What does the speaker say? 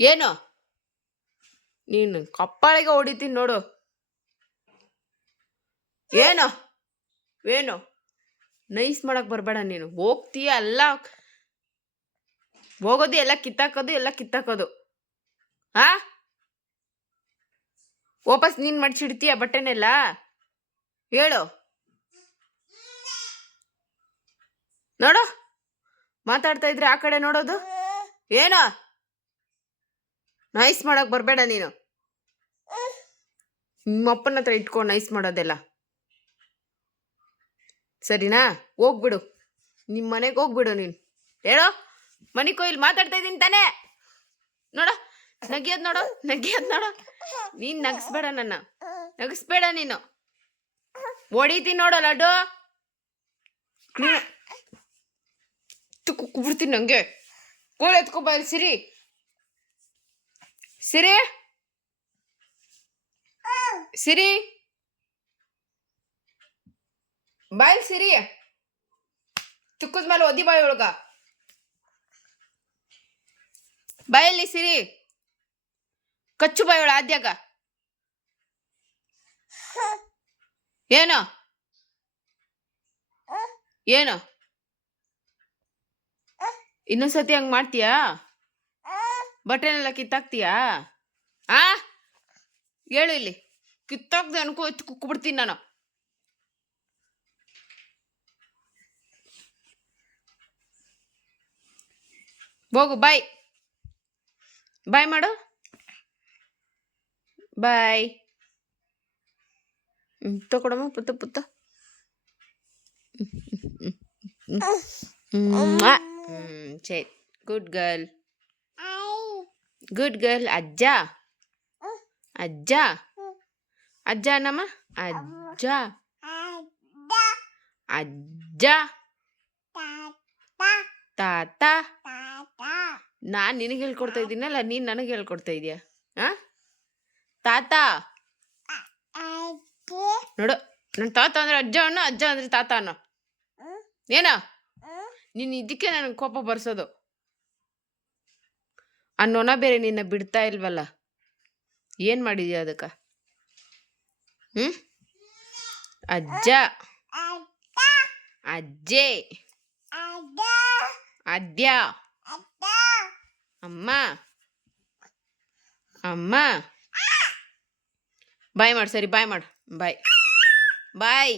ಏನು ನೀನು ಕಪ್ಪಾಳಿಗೆ ಹೊಡಿತೀನಿ ನೋಡು. ಏನು ಏನು ನೈಸ್ ಮಾಡಕ್ ಬರಬೇಡ ನೀನು. ಹೋಗ್ತೀಯ ಎಲ್ಲ ಹೋಗೋದು ಎಲ್ಲ ಕಿತ್ತಾಕೋದು ಹಾ. ವಾಪಸ್ ನೀನ್ ಮಡ್ಚಿಡ್ತೀಯ ಬಟ್ಟೆನೆಲ್ಲ? ಹೇಳು. ನೋಡು ಮಾತಾಡ್ತಾ ಇದ್ರೆ ಆ ಕಡೆ ನೋಡೋದು. ಏನೋ ನೈಸ್ ಮಾಡಕ್ ಬರಬೇಡ ನೀನು. ನಿಮ್ಮಪ್ಪನ ಹತ್ರ ಇಟ್ಕೊಂಡು ನೈಸ್ ಮಾಡೋದೆಲ್ಲ ಸರಿನಾ? ಹೋಗ್ಬಿಡು, ನಿಮ್ಮ ಮನೆಗೆ ಹೋಗ್ಬಿಡು ನೀನು. ಹೇಳೋ ಮನಿಕೋ, ಇಲ್ಲಿ ಮಾತಾಡ್ತಾ ಇದ್ದೀನಿ ತಾನೇ. ನೋಡು ನಗಿಯೋದು ನೋಡು. ನೀನು ನಗಿಸ್ಬೇಡ, ನನ್ನ ನಗಿಸ್ಬೇಡ ನೀನು. ಹೊಡಿತೀನಿ ನೋಡು ಲಡ್ಡು. ಕುಬಿಡ್ತೀನಿ ನಂಗೆ. ಕೋಳಿ ಎತ್ಕೊಬ ಸಿರಿ. ಬಾಯ್ ಸಿರಿ. ತುಕ್ಕದ ಮೇಲೆ ಒದಿ ಬಾಯಿ ಒಳಗ. ಬಾಯಲ್ಲಿ ಸಿರಿ. ಕಚ್ಚು ಬಾಯಿ ಒಳ ಆದ್ಯಾಗ. ಏನೋ ಇನ್ನೊಂದ್ಸತಿ ಹಂಗ್ ಮಾಡ್ತೀಯಾ? ಬಟ್ಟೆನೆಲ್ಲ ಕಿತ್ತಾಕ್ತೀಯಾ? ಹೇಳು ಇಲ್ಲಿ. ಕಿತ್ತಾಕ್ದೆ ಅನ್ಕೋ, ಎತ್ತು ಕುಕ್ಬಿಡ್ತೀನಿ ನಾನು. ಹೋಗು, ಬಾಯ್ ಮಾಡು. ಬಾಯ್. ತಗೊಡಮ್ಮ ಪುತ್ತ. ಸರಿ, ಗುಡ್ ಗರ್ಲ್. ಅಜ್ಜ ನಮ್ಮ ಅಜ್ಜ ತಾತ. ನಾನ್ ನಿನಗೆ ಹೇಳ್ಕೊಡ್ತಾ ಇದ್ದೀನಲ್ಲ, ನೀನ್ ನನಗೆ ಹೇಳ್ಕೊಡ್ತಾ ಇದೀಯ. ತಾತ ನೋಡು, ನನ್ನ ತಾತ ಅಂದ್ರೆ ಅಜ್ಜ ಅಂದ್ರೆ ತಾತ ಅನ್ನೋ. ಏನೋ ನೀನ್ ಇದಕ್ಕೆ ನನಗೆ ಕೋಪ ಬರ್ಸೋದು. ಅನ್ನೋನ ಬೇರೆ ನಿನ್ನ ಬಿಡ್ತಾ ಇಲ್ವಲ್ಲ. ಏನ್ ಮಾಡಿದ್ಯಾ ಅದಕ್ಕ? ಅಜ್ಜ, ಅಜ್ಜೆ, ಅದ್ಯ, ಅಮ್ಮ. ಬಾಯ್ ಮಾಡು. ಸರಿ ಬಾಯ್ ಮಾಡು. ಬಾಯ್.